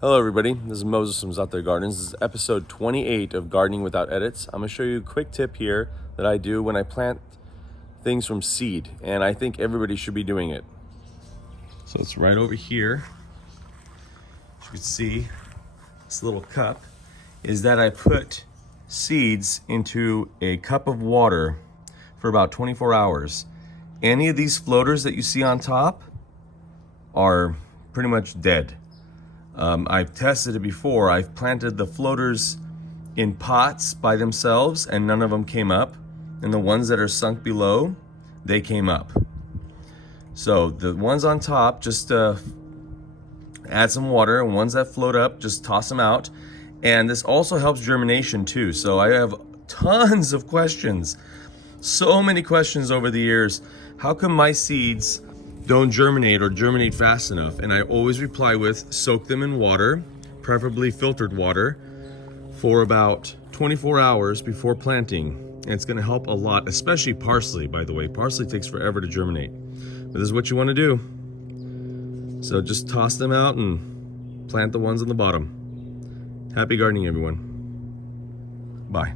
Hello everybody, this is Moses from Zaatar Gardens. This is episode 28 of Gardening Without Edits. I'm going to show you a quick tip here that I do when I plant things from seed, and I think everybody should be doing it. So it's right over here. As you can see, this little cup is that I put seeds into a cup of water for about 24 hours. Any of these floaters that you see on top are pretty much dead. I've tested it before. I've planted the floaters in pots by themselves and none of them came up. And the ones that are sunk below, they came up. So the ones on top, just add some water, and ones that float up, just toss them out. And this also helps germination too. So I have tons of questions, so many questions over the years. How come my seeds don't germinate or germinate fast enough? And I always reply with, soak them in water, preferably filtered water, for about 24 hours before planting. And it's gonna help a lot, especially parsley, by the way. Parsley takes forever to germinate. But this is what you wanna do. So just toss them out and plant the ones on the bottom. Happy gardening, everyone. Bye.